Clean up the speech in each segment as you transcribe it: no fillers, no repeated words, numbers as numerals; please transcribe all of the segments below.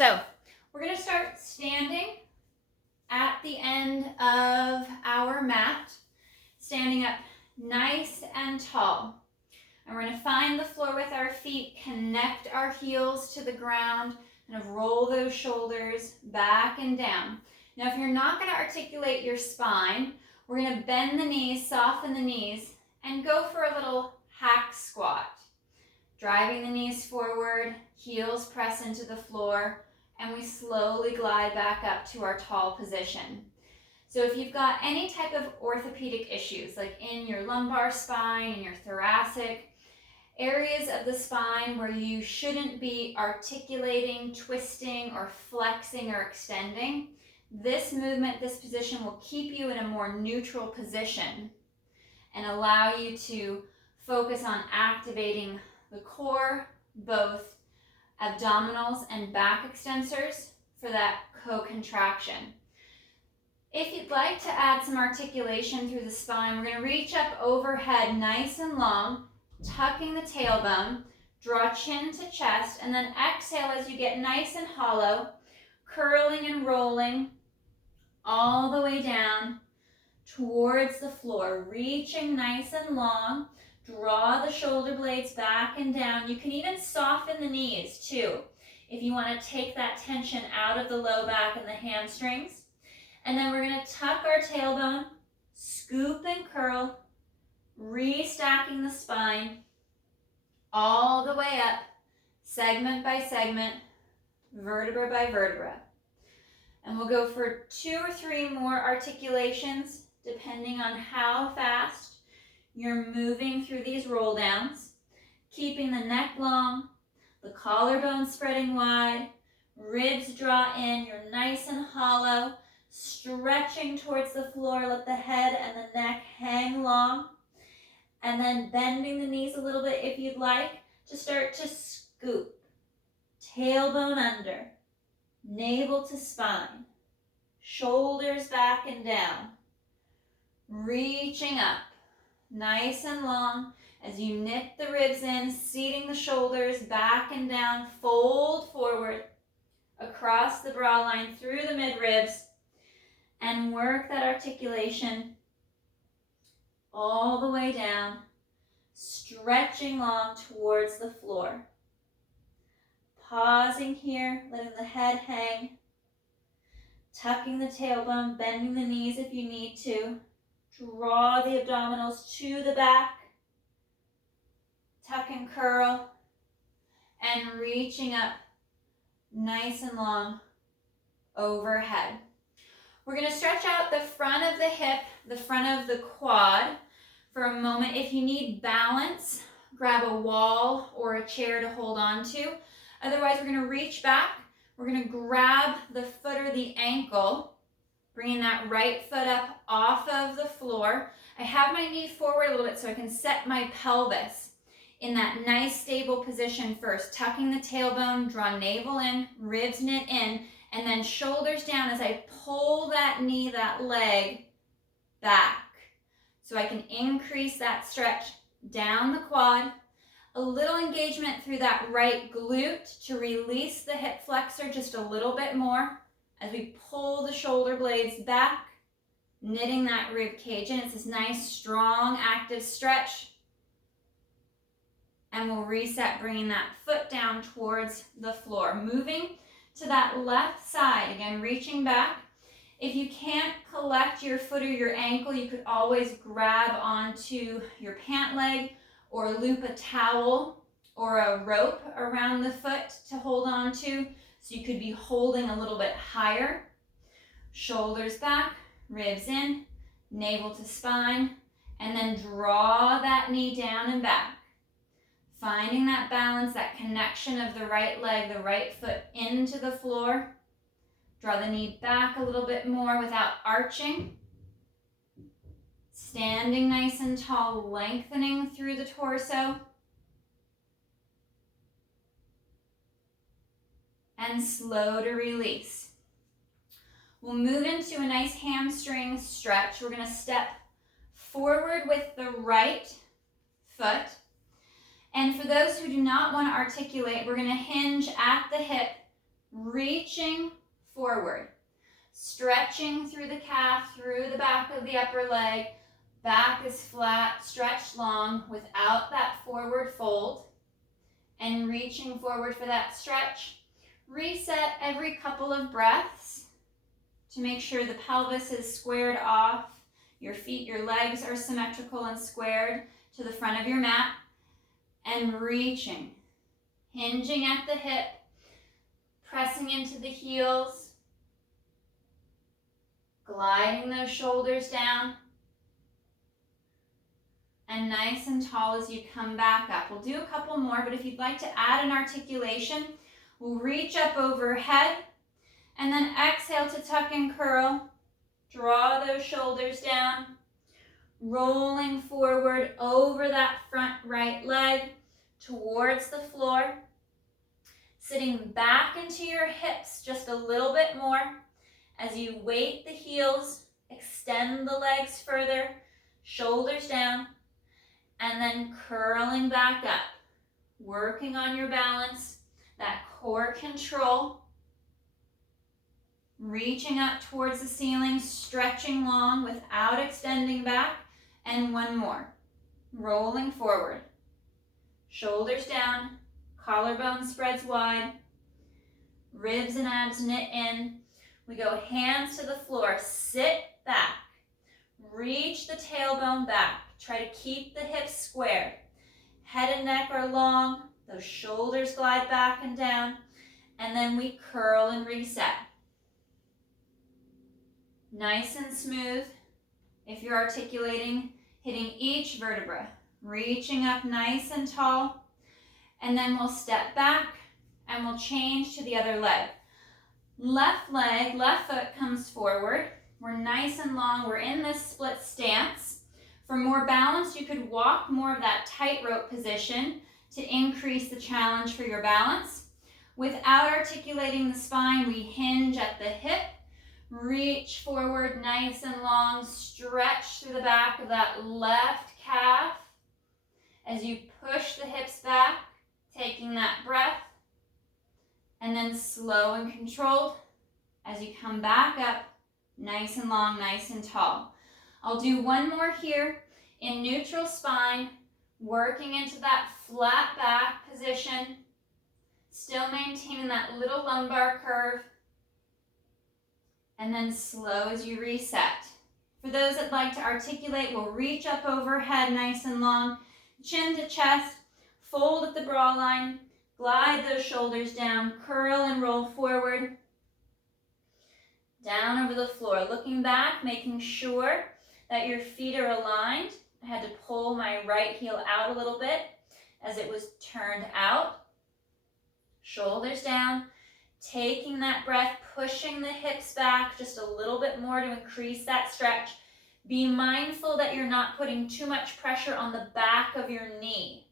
So we're going to start standing at the end of our mat, standing up nice and tall. And we're going to find the floor with our feet, connect our heels to the ground, kind of roll those shoulders back and down. Now, if you're not going to articulate your spine, we're going to bend the knees, soften the knees, and go for a little hack squat. Driving the knees forward, heels press into the floor, and we slowly glide back up to our tall position. So if you've got any type of orthopedic issues, like in your lumbar spine, in your thoracic, areas of the spine where you shouldn't be articulating, twisting, or flexing or extending, this movement, this position will keep you in a more neutral position and allow you to focus on activating the core, both abdominals and back extensors for that co-contraction. If you'd like to add some articulation through the spine, we're going to reach up overhead nice and long, tucking the tailbone, draw chin to chest, and then exhale as you get nice and hollow, curling and rolling all the way down towards the floor, reaching nice and long. Draw the shoulder blades back and down. You can even soften the knees too, if you want to take that tension out of the low back and the hamstrings. And then we're going to tuck our tailbone, scoop and curl, restacking the spine all the way up, segment by segment, vertebra by vertebra. And we'll go for 2 or 3 more articulations, depending on how fast you're moving through these roll downs, keeping the neck long, the collarbone spreading wide, ribs draw in, you're nice and hollow, stretching towards the floor, let the head and the neck hang long, and then bending the knees a little bit if you'd like to start to scoop, tailbone under, navel to spine, shoulders back and down, reaching up, nice and long as you knit the ribs in, seating the shoulders back and down, fold forward across the brow line through the mid-ribs, and work that articulation all the way down, stretching long towards the floor. Pausing here, letting the head hang, tucking the tailbone, bending the knees if you need to. Draw the abdominals to the back, tuck and curl, and reaching up nice and long overhead. We're going to stretch out the front of the hip, the front of the quad for a moment. If you need balance, grab a wall or a chair to hold on to. Otherwise, we're going to reach back. We're going to grab the foot or the ankle, bringing that right foot up off of the floor. I have my knee forward a little bit so I can set my pelvis in that nice stable position first. Tucking the tailbone, draw navel in, ribs knit in, and then shoulders down as I pull that knee, that leg back. So I can increase that stretch down the quad. A little engagement through that right glute to release the hip flexor just a little bit more as we pull the shoulder blades back, knitting that rib cage in. It's this nice, strong, active stretch. And we'll reset, bringing that foot down towards the floor. Moving to that left side, again, reaching back. If you can't collect your foot or your ankle, you could always grab onto your pant leg or loop a towel or a rope around the foot to hold on to. So you could be holding a little bit higher. Shoulders back, ribs in, navel to spine, and then draw that knee down and back. Finding that balance, that connection of the right leg, the right foot into the floor. Draw the knee back a little bit more without arching. Standing nice and tall, lengthening through the torso. And slow to release. We'll move into a nice hamstring stretch. We're going to step forward with the right foot. And for those who do not want to articulate, we're going to hinge at the hip, reaching forward, stretching through the calf, through the back of the upper leg. Back is flat, stretched long without that forward fold, and reaching forward for that stretch. Reset every couple of breaths to make sure the pelvis is squared off. Your feet, your legs are symmetrical and squared to the front of your mat. And reaching, hinging at the hip, pressing into the heels, gliding those shoulders down, and nice and tall as you come back up. We'll do a couple more, but if you'd like to add an articulation, we'll reach up overhead, and then exhale to tuck and curl. Draw those shoulders down, rolling forward over that front right leg towards the floor. Sitting back into your hips just a little bit more as you weight the heels, extend the legs further, shoulders down, and then curling back up, working on your balance, that core control, reaching up towards the ceiling, stretching long without extending back, and one more, rolling forward, shoulders down, collarbone spreads wide, ribs and abs knit in. We go hands to the floor, sit back, reach the tailbone back, try to keep the hips square, head and neck are long, those shoulders glide back and down, and then we curl and reset. Nice and smooth. If you're articulating, hitting each vertebra, reaching up nice and tall, and then we'll step back and we'll change to the other leg. Left leg, left foot comes forward. We're nice and long. We're in this split stance. For more balance, you could walk more of that tightrope position to increase the challenge for your balance. Without articulating the spine, we hinge at the hip, reach forward nice and long, stretch through the back of that left calf as you push the hips back, taking that breath, and then slow and controlled as you come back up, nice and long, nice and tall. I'll do one more here in neutral spine, working into that flat back position, still maintaining that little lumbar curve, and then slow as you reset. For those that like to articulate, we'll reach up overhead nice and long, chin to chest, fold at the bra line, glide those shoulders down, curl and roll forward, down over the floor. Looking back, making sure that your feet are aligned. I had to pull my right heel out a little bit as it was turned out. Shoulders down, taking that breath, pushing the hips back just a little bit more to increase that stretch. Be mindful that you're not putting too much pressure on the back of your knee.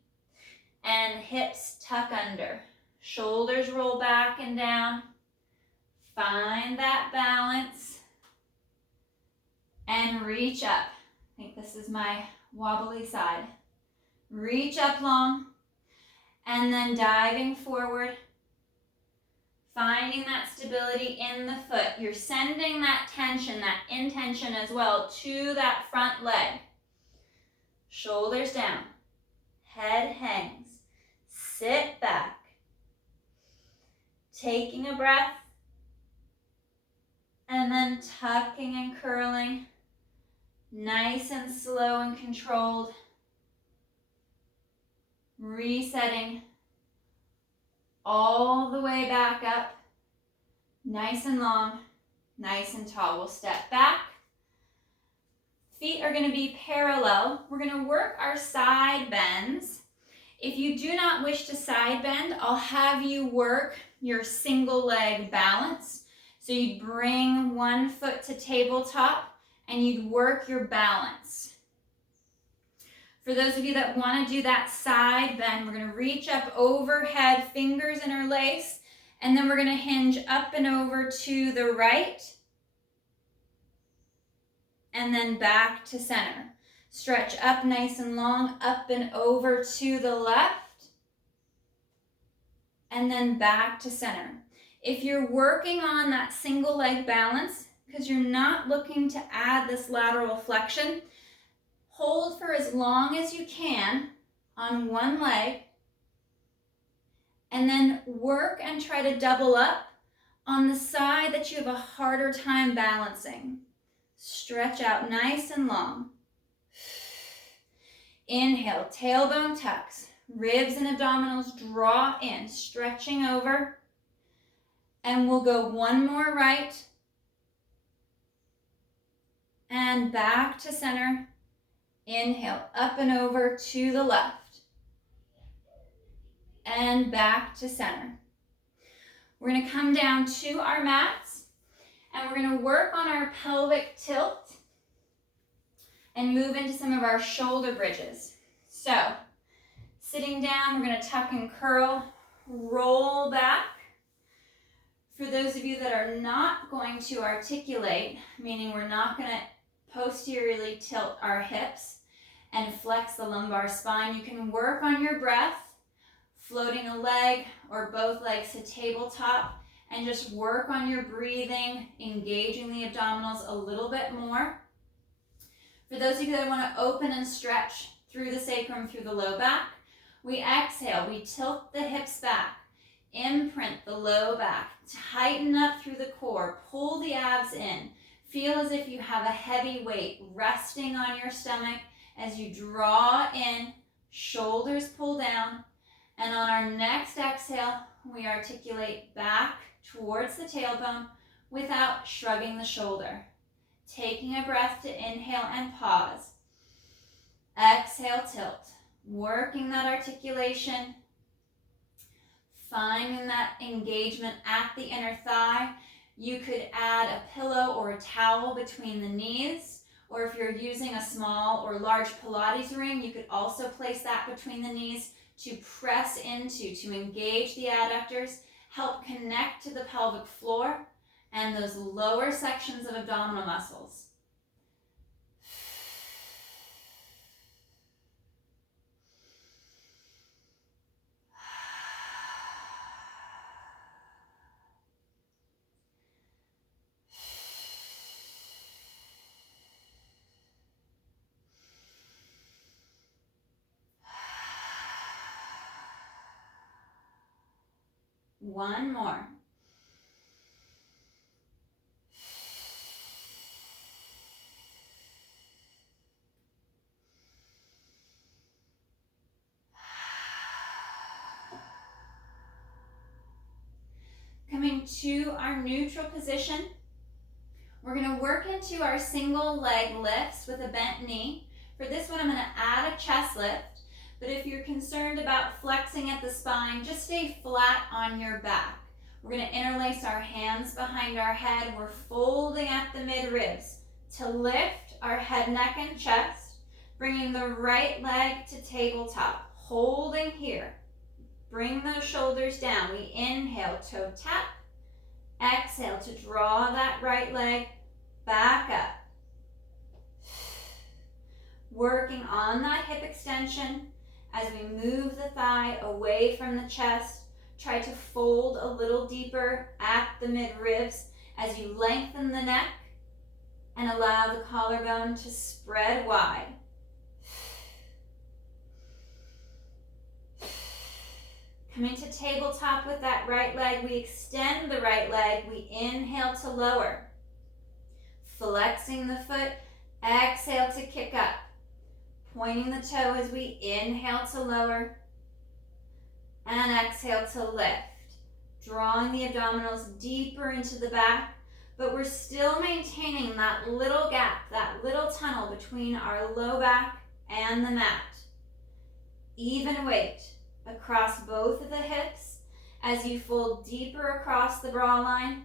And hips tuck under. Shoulders roll back and down. Find that balance. And reach up. I think this is my wobbly side. Reach up long. And then diving forward. Finding that stability in the foot. You're sending that tension, that intention as well to that front leg. Shoulders down. Head hangs. Sit back. Taking a breath. And then tucking and curling. Nice and slow and controlled. Resetting. All the way back up, nice and long, nice and tall. We'll step back. Feet are going to be parallel. We're going to work our side bends. If you do not wish to side bend, I'll have you work your single leg balance. So you'd bring one foot to tabletop and you'd work your balance. For those of you that want to do that side bend, we're going to reach up overhead, fingers interlace, and then we're going to hinge up and over to the right, and then back to center. Stretch up nice and long, up and over to the left, and then back to center. If you're working on that single leg balance, because you're not looking to add this lateral flexion, hold for as long as you can on one leg, and then work and try to double up on the side that you have a harder time balancing. Stretch out nice and long. Inhale, tailbone tucks, ribs and abdominals draw in, stretching over. And we'll go one more right. And back to center. Inhale, up and over to the left. And back to center. We're going to come down to our mats. And we're going to work on our pelvic tilt. And move into some of our shoulder bridges. So, sitting down, we're going to tuck and curl, roll back. For those of you that are not going to articulate, meaning we're not going to posteriorly tilt our hips and flex the lumbar spine, you can work on your breath, floating a leg or both legs to tabletop, and just work on your breathing, engaging the abdominals a little bit more. For those of you that want to open and stretch through the sacrum, through the low back, we exhale, we tilt the hips back, imprint the low back, tighten up through the core, pull the abs in. Feel as if you have a heavy weight resting on your stomach as you draw in, shoulders pull down, and on our next exhale, we articulate back towards the tailbone without shrugging the shoulder. Taking a breath to inhale and pause. Exhale, tilt. Working that articulation. Finding that engagement at the inner thigh. You could add a pillow or a towel between the knees. Or if you're using a small or large Pilates ring, you could also place that between the knees to press into, to engage the adductors, help connect to the pelvic floor and those lower sections of abdominal muscles. One more. Coming to our neutral position, we're going to work into our single leg lifts with a bent knee. For this one, I'm going to add a chest lift. But if you're concerned about flexing at the spine, just stay flat on your back. We're going to interlace our hands behind our head. We're folding at the mid-ribs to lift our head, neck, and chest, bringing the right leg to tabletop, holding here. Bring those shoulders down. We inhale, toe tap. Exhale to draw that right leg back up. Working on that hip extension. As we move the thigh away from the chest, try to fold a little deeper at the mid-ribs as you lengthen the neck and allow the collarbone to spread wide. Coming to tabletop with that right leg, we extend the right leg, we inhale to lower. Flexing the foot, exhale to kick up. Pointing the toe as we inhale to lower and exhale to lift. Drawing the abdominals deeper into the back, but we're still maintaining that little gap, that little tunnel between our low back and the mat. Even weight across both of the hips as you fold deeper across the bra line.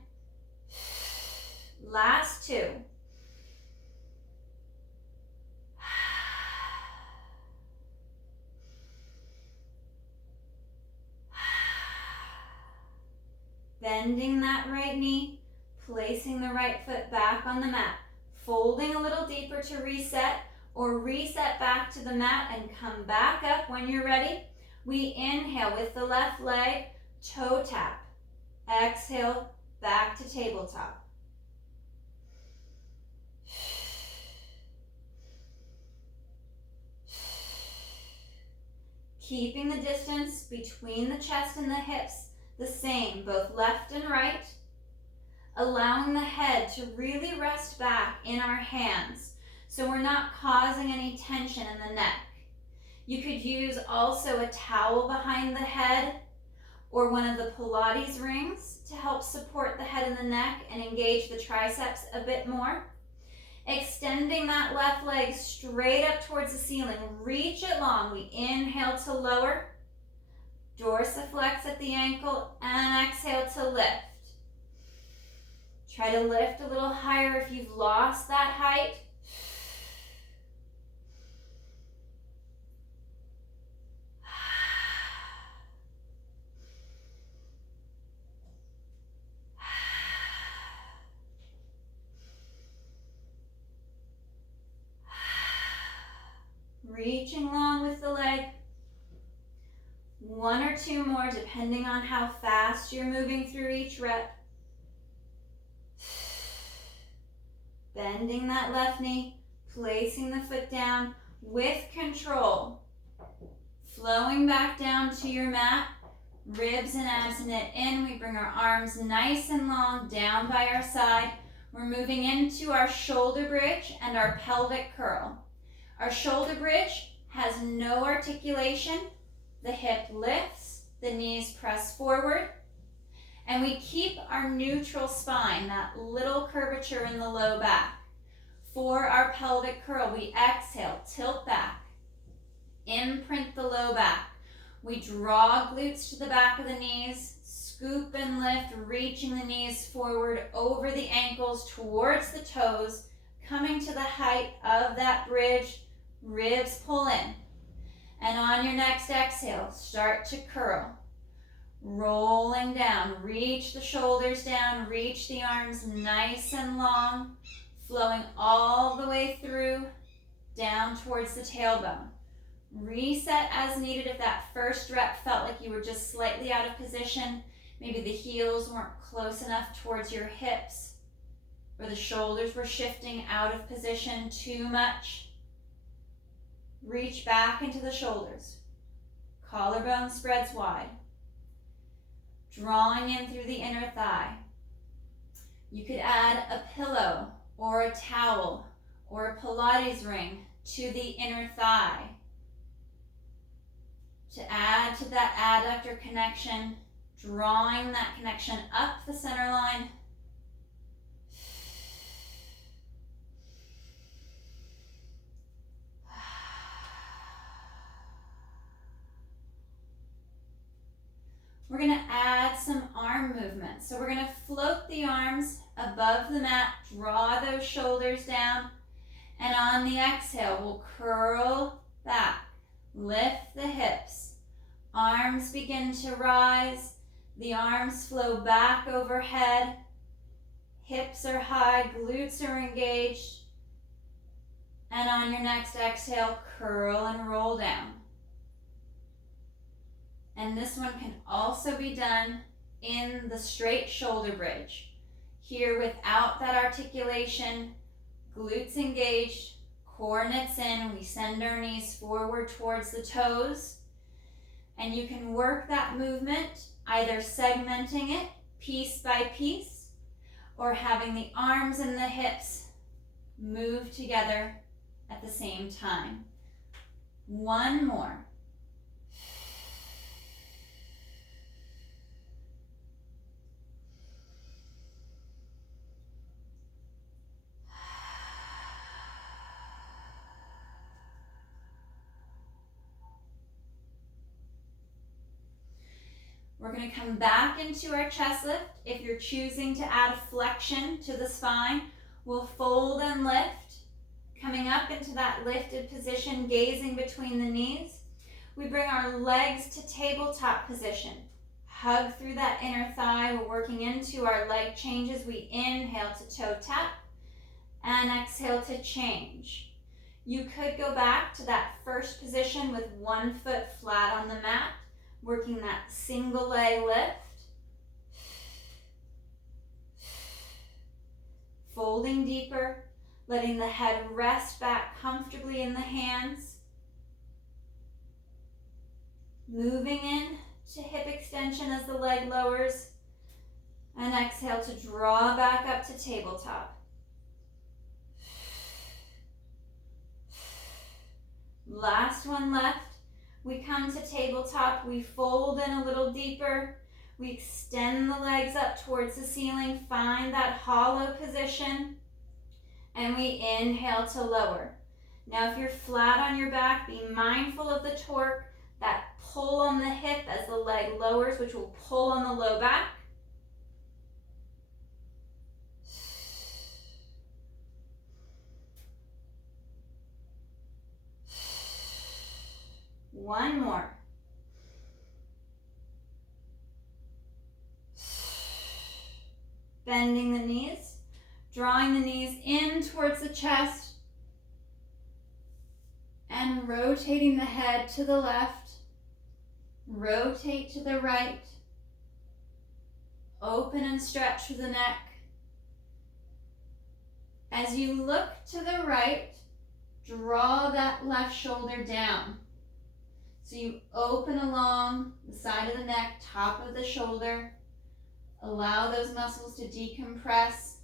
Last two. Bending that right knee, placing the right foot back on the mat, folding a little deeper to reset, or reset back to the mat and come back up when you're ready. We inhale with the left leg, toe tap. Exhale, back to tabletop. Keeping the distance between the chest and the hips the same, both left and right. Allowing the head to really rest back in our hands so we're not causing any tension in the neck. You could use also a towel behind the head or one of the Pilates rings to help support the head and the neck and engage the triceps a bit more. Extending that left leg straight up towards the ceiling. Reach it long. We inhale to lower. Dorsiflex at the ankle and exhale to lift. Try to lift a little higher if you've lost that height. Reaching long with the leg. One or two more depending on how fast you're moving through each rep. Bending that left knee, placing the foot down with control. Flowing back down to your mat, ribs and abs knit in. We bring our arms nice and long down by our side. We're moving into our shoulder bridge and our pelvic curl. Our shoulder bridge has no articulation. The hip lifts, the knees press forward, and we keep our neutral spine, that little curvature in the low back. For our pelvic curl, we exhale, tilt back, imprint the low back. We draw glutes to the back of the knees, scoop and lift, reaching the knees forward over the ankles towards the toes, coming to the height of that bridge, ribs pull in. And on your next exhale, start to curl. Rolling down, reach the shoulders down, reach the arms nice and long, flowing all the way through, down towards the tailbone. Reset as needed if that first rep felt like you were just slightly out of position. Maybe the heels weren't close enough towards your hips, or the shoulders were shifting out of position too much. Reach back into the shoulders. Collarbone spreads wide. Drawing in through the inner thigh. You could add a pillow or a towel or a Pilates ring to the inner thigh to add to that adductor connection, drawing that connection up the center line. We're going to add some arm movement. So we're going to float the arms above the mat, draw those shoulders down, and on the exhale, we'll curl back, lift the hips. Arms begin to rise, the arms flow back overhead, hips are high, glutes are engaged, and on your next exhale, curl and roll down. And this one can also be done in the straight shoulder bridge. Here without that articulation, glutes engaged, core knits in, we send our knees forward towards the toes. And you can work that movement, either segmenting it piece by piece, or having the arms and the hips move together at the same time. One more. We're going to come back into our chest lift. If you're choosing to add flexion to the spine, we'll fold and lift, coming up into that lifted position, gazing between the knees. We bring our legs to tabletop position. Hug through that inner thigh. We're working into our leg changes. We inhale to toe tap and exhale to change. You could go back to that first position with one foot flat on the mat, working that single leg lift. Folding deeper, letting the head rest back comfortably in the hands. Moving in to hip extension as the leg lowers. And exhale to draw back up to tabletop. Last one left. We come to tabletop. We fold in a little deeper. We extend the legs up towards the ceiling. Find that hollow position. And we inhale to lower. Now if you're flat on your back, be mindful of the torque, that pull on the hip as the leg lowers, which will pull on the low back. One more. Bending the knees, drawing the knees in towards the chest, and rotating the head to the left, rotate to the right, open and stretch through the neck. As you look to the right, draw that left shoulder down. So you open along the side of the neck, top of the shoulder. Allow those muscles to decompress.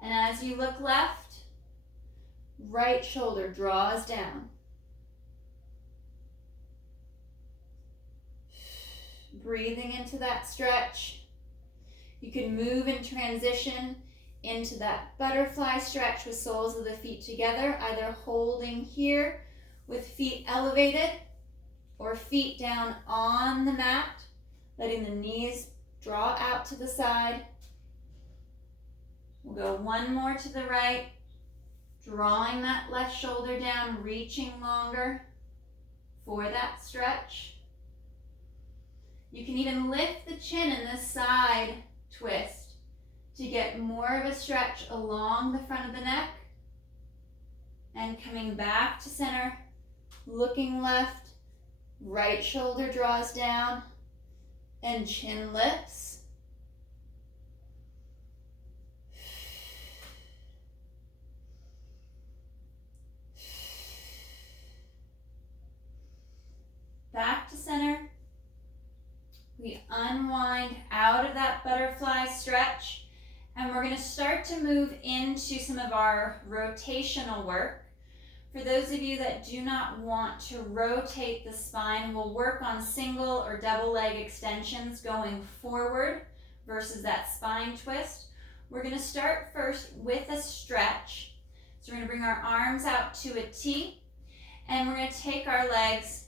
And as you look left, right shoulder draws down. Breathing into that stretch. You can move and transition into that butterfly stretch with soles of the feet together, either holding here with feet elevated or feet down on the mat, letting the knees draw out to the side. We'll go one more to the right, drawing that left shoulder down, reaching longer for that stretch. You can even lift the chin in the side twist to get more of a stretch along the front of the neck. And coming back to center, looking left, right shoulder draws down, and chin lifts. Back to center. We unwind out of that butterfly stretch, and we're going to start to move into some of our rotational work. For those of you that do not want to rotate the spine, we'll work on single or double leg extensions going forward versus that spine twist. We're going to start first with a stretch. So we're going to bring our arms out to a T, and we're going to take our legs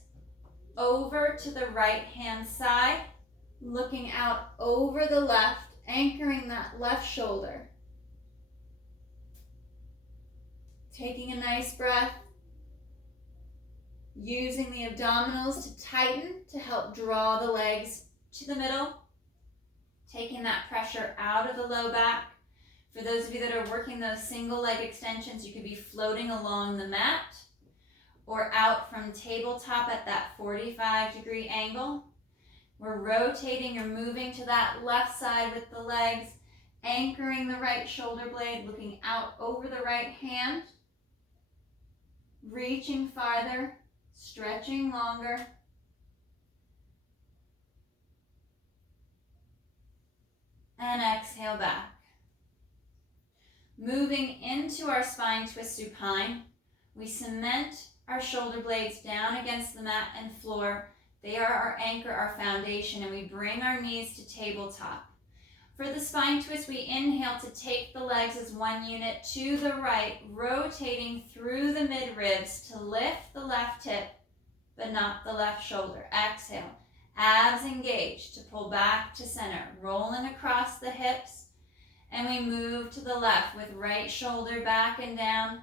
over to the right hand side, looking out over the left, anchoring that left shoulder. Taking a nice breath, using the abdominals to tighten to help draw the legs to the middle, taking that pressure out of the low back. For those of you that are working those single leg extensions, you could be floating along the mat or out from tabletop at that 45-degree angle. We're rotating or moving to that left side with the legs, anchoring the right shoulder blade, looking out over the right hand, reaching farther, stretching longer. And exhale back. Moving into our spine twist supine, we cement our shoulder blades down against the mat and floor. They are our anchor, our foundation, and we bring our knees to tabletop. For the spine twist, we inhale to take the legs as one unit to the right, rotating through the mid-ribs to lift the left hip, but not the left shoulder. Exhale, abs engaged to pull back to center, rolling across the hips, and we move to the left with right shoulder back and down.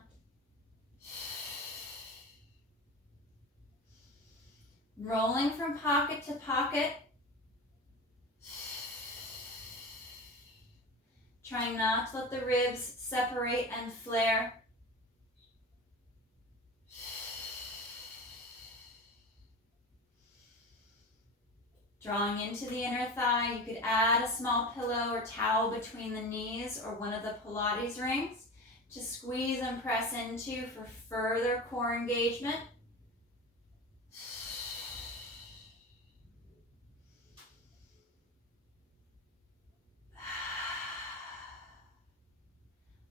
Rolling from pocket to pocket. Trying not to let the ribs separate and flare. Drawing into the inner thigh, you could add a small pillow or towel between the knees or one of the Pilates rings to squeeze and press into for further core engagement.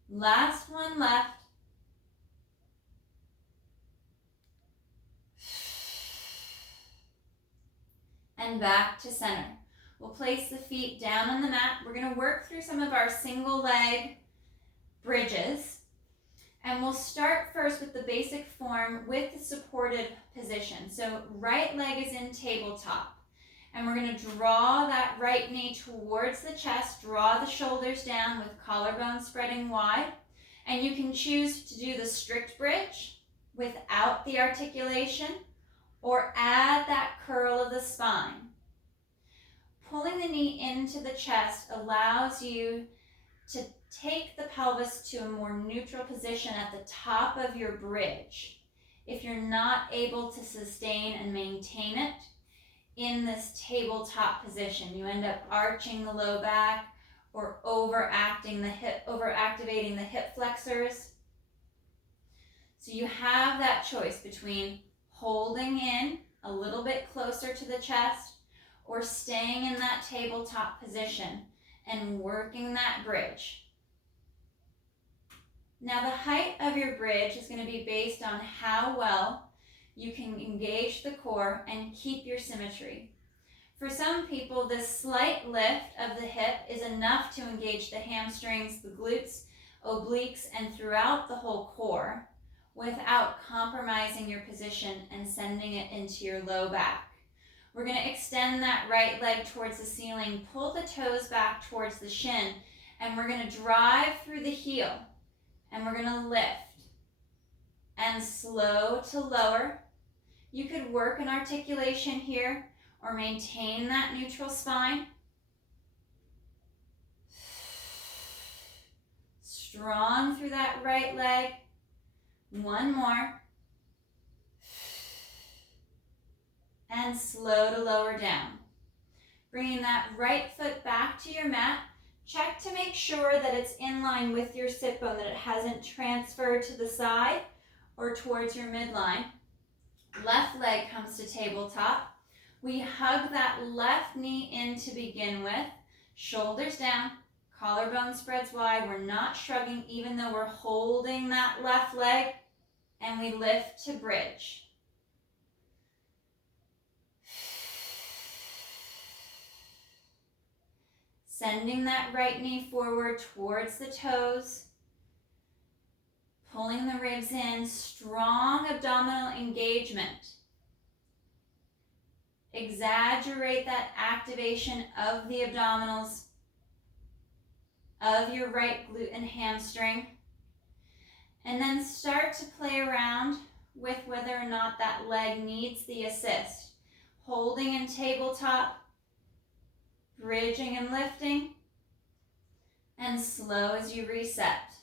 Last one left. And back to center. We'll place the feet down on the mat. We're going to work through some of our single leg bridges. And we'll start first with the basic form with the supported position. So right leg is in tabletop. And we're going to draw that right knee towards the chest, draw the shoulders down with collarbone spreading wide. And you can choose to do the strict bridge without the articulation, or add that curl of the spine. Pulling the knee into the chest allows you to take the pelvis to a more neutral position at the top of your bridge. If you're not able to sustain and maintain it in this tabletop position, you end up arching the low back or overactivating the hip flexors. So you have that choice between holding in a little bit closer to the chest or staying in that tabletop position and working that bridge. Now the height of your bridge is going to be based on how well you can engage the core and keep your symmetry. For some people, this slight lift of the hip is enough to engage the hamstrings, the glutes, obliques, and throughout the whole core without compromising your position and sending it into your low back. We're going to extend that right leg towards the ceiling, pull the toes back towards the shin, and we're going to drive through the heel. And we're going to lift and slow to lower. You could work an articulation here or maintain that neutral spine. Strong through that right leg. One more. And slow to lower down. Bringing that right foot back to your mat. Check to make sure that it's in line with your sit bone, that it hasn't transferred to the side or towards your midline. Left leg comes to tabletop. We hug that left knee in to begin with. Shoulders down, collarbone spreads wide. We're not shrugging even though we're holding that left leg, and we lift to bridge. Sending that right knee forward towards the toes. Pulling the ribs in, strong abdominal engagement. Exaggerate that activation of the abdominals of your right glute and hamstring. And then start to play around with whether or not that leg needs the assist. Holding in tabletop, bridging and lifting, and slow as you reset.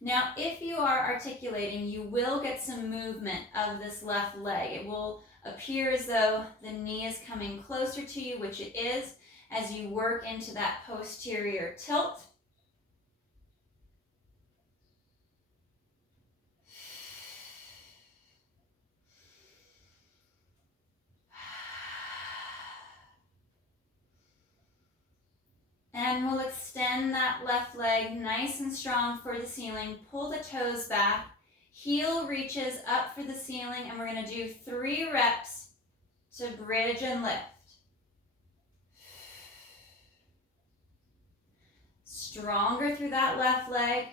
Now, if you are articulating, you will get some movement of this left leg. It will appear as though the knee is coming closer to you, which it is, as you work into that posterior tilt. And we'll extend that left leg nice and strong for the ceiling. Pull the toes back. Heel reaches up for the ceiling, and we're going to do 3 reps to bridge and lift. Stronger through that left leg.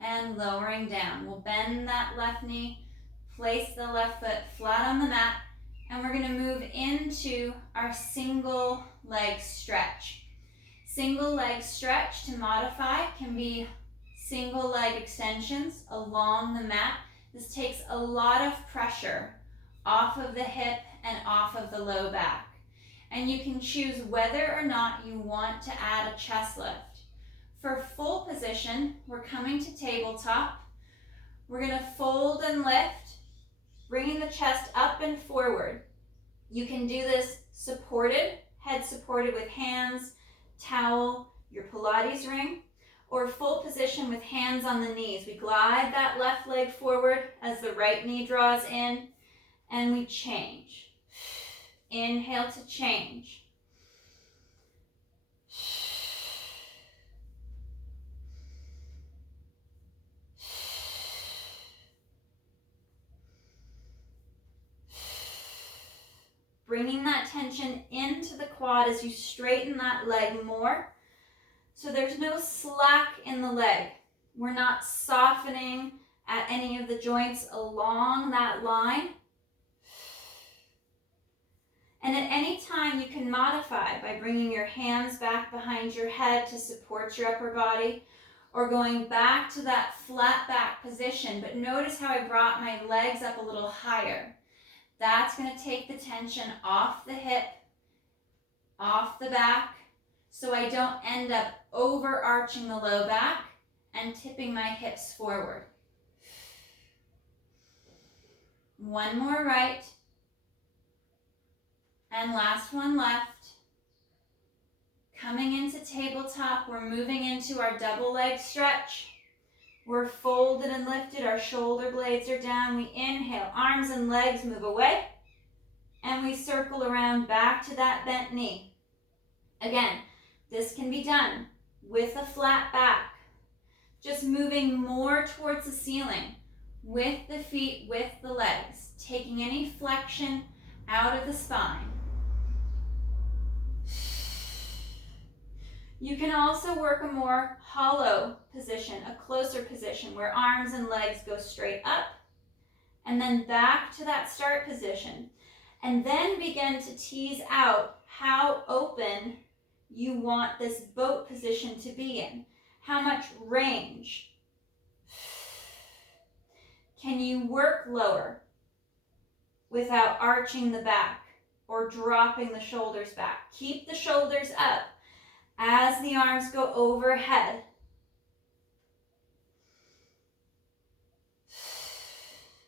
And lowering down. We'll bend that left knee. Place the left foot flat on the mat, and we're going to move into our single leg stretch. Single leg stretch to modify can be single leg extensions along the mat. This takes a lot of pressure off of the hip and off of the low back. And you can choose whether or not you want to add a chest lift. For full position, we're coming to tabletop. We're going to fold and lift, bringing the chest up and forward. You can do this supported, head supported with hands, towel, your Pilates ring, or full position with hands on the knees. We glide that left leg forward as the right knee draws in, and we change. Inhale to change. Bringing that tension into the quad as you straighten that leg more. So there's no slack in the leg. We're not softening at any of the joints along that line. And at any time you can modify by bringing your hands back behind your head to support your upper body, or going back to that flat back position. But notice how I brought my legs up a little higher. That's going to take the tension off the hip, off the back, so I don't end up overarching the low back and tipping my hips forward. One more right. And last one left. Coming into tabletop, we're moving into our double leg stretch. We're folded and lifted, our shoulder blades are down. We inhale, arms and legs move away, and we circle around back to that bent knee. Again, this can be done with a flat back, just moving more towards the ceiling with the feet, with the legs, taking any flexion out of the spine. You can also work a more hollow position, a closer position where arms and legs go straight up and then back to that start position, and then begin to tease out how open you want this boat position to be in. How much range can you work lower without arching the back or dropping the shoulders back? Keep the shoulders up as the arms go overhead.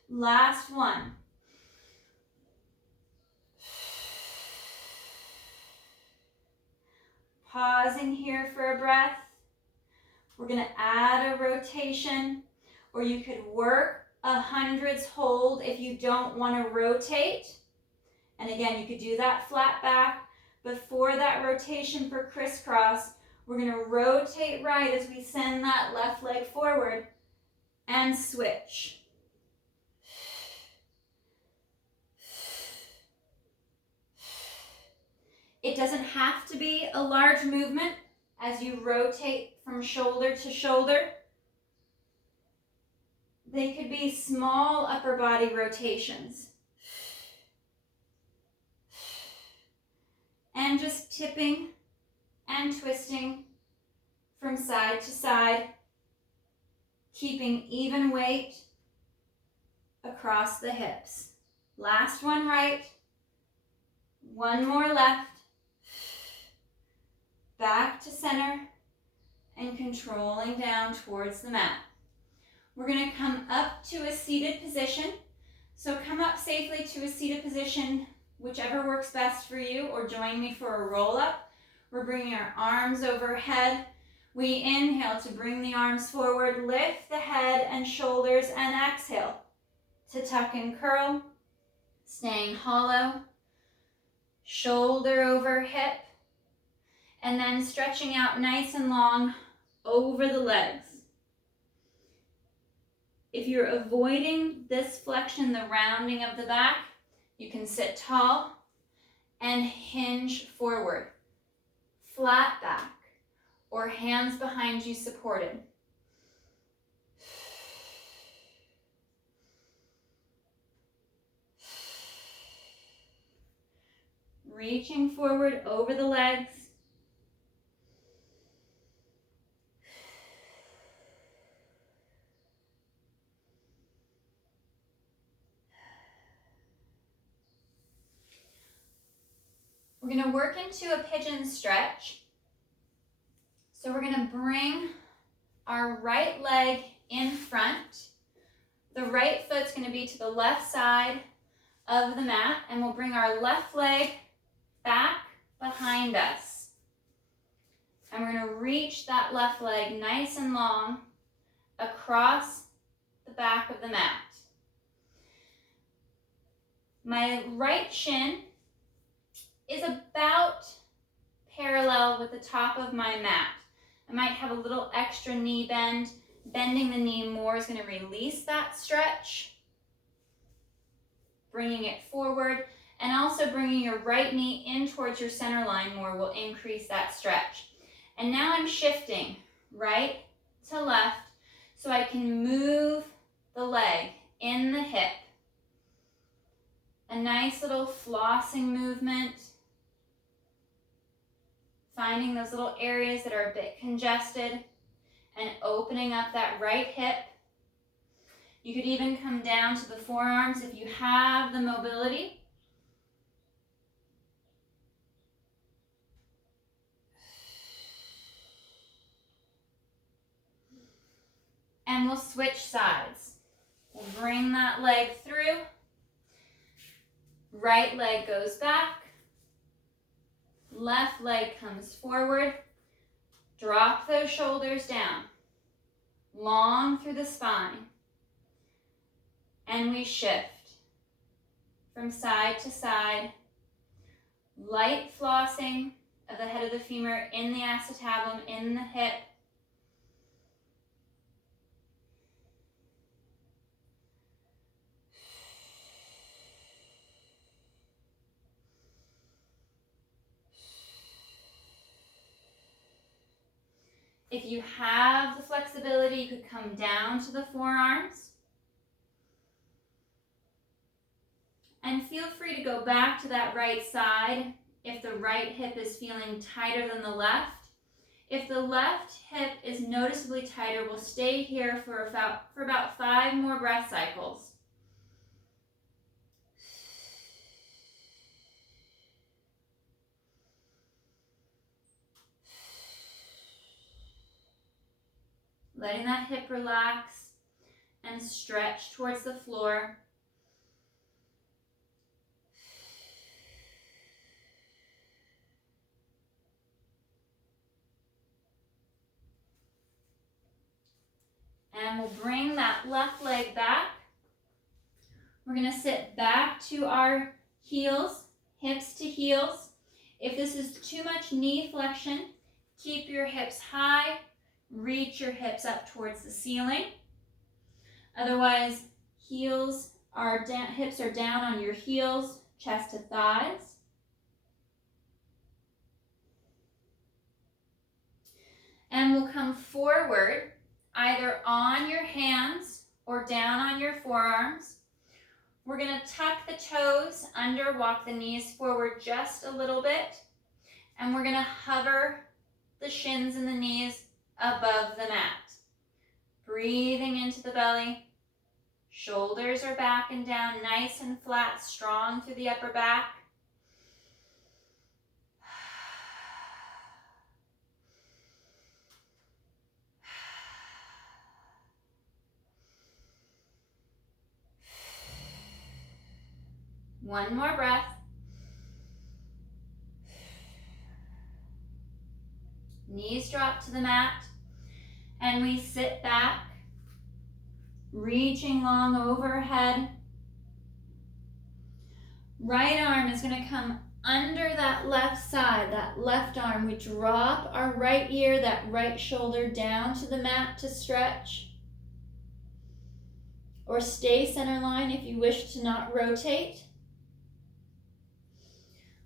Last one. Pausing here for a breath. We're going to add a rotation, or you could work a hundreds hold if you don't want to rotate. And again, you could do that flat back. Before that rotation for crisscross, we're going to rotate right as we send that left leg forward and switch. It doesn't have to be a large movement as you rotate from shoulder to shoulder. They could be small upper body rotations. And just tipping and twisting from side to side, keeping even weight across the hips. Last one right, one more left, back to center, and controlling down towards the mat. We're going to come up to a seated position. So come up safely to a seated position, whichever works best for you, or join me for a roll up. We're bringing our arms overhead. We inhale to bring the arms forward, lift the head and shoulders, and exhale to tuck and curl, staying hollow, shoulder over hip, and then stretching out nice and long over the legs. If you're avoiding this flexion, the rounding of the back, you can sit tall and hinge forward, flat back, or hands behind you supported. Reaching forward over the legs. We're going to work into a pigeon stretch. So we're going to bring our right leg in front. The right foot's going to be to the left side of the mat, and we'll bring our left leg back behind us. And we're going to reach that left leg nice and long across the back of the mat. My right shin is about parallel with the top of my mat. I might have a little extra knee bend. Bending the knee more is going to release that stretch. Bringing it forward, and also bringing your right knee in towards your center line more will increase that stretch. And now I'm shifting right to left so I can move the leg in the hip. A nice little flossing movement. Finding those little areas that are a bit congested and opening up that right hip. You could even come down to the forearms if you have the mobility. And we'll switch sides. We'll bring that leg through. Right leg goes back. Left leg comes forward. Drop those shoulders down. Long through the spine. And we shift from side to side. Light flossing of the head of the femur in the acetabulum, in the hip. If you have the flexibility, you could come down to the forearms. And feel free to go back to that right side if the right hip is feeling tighter than the left. If the left hip is noticeably tighter, we'll stay here for about 5 more breath cycles. Letting that hip relax and stretch towards the floor. And we'll bring that left leg back. We're going to sit back to our heels, hips to heels. If this is too much knee flexion, keep your hips high. Reach your hips up towards the ceiling. Otherwise, hips are down on your heels, chest to thighs. And we'll come forward, either on your hands or down on your forearms. We're going to tuck the toes under, walk the knees forward just a little bit. And we're going to hover the shins and the knees above the mat. Breathing into the belly. Shoulders are back and down, nice and flat, strong through the upper back. One more breath. Knees drop to the mat. And we sit back, reaching long overhead. Right arm is going to come under that left side, that left arm. We drop our right ear, that right shoulder down to the mat to stretch. Or stay center line if you wish to not rotate.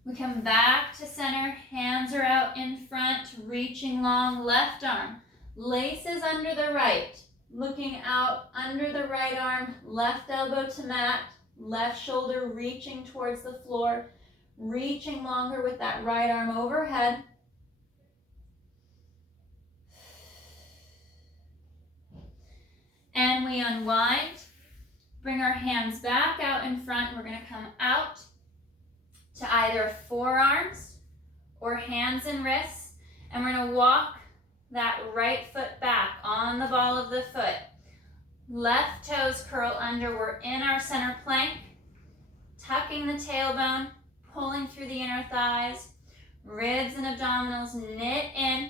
We come back to center, hands are out in front, reaching long, left arm. Laces under the right, looking out under the right arm, left elbow to mat, left shoulder reaching towards the floor, reaching longer with that right arm overhead. And we unwind, bring our hands back out in front. We're going to come out to either forearms or hands and wrists, and we're going to walk that right foot back on the ball of the foot. Left toes curl under. We're in our center plank. Tucking the tailbone, pulling through the inner thighs. Ribs and abdominals knit in.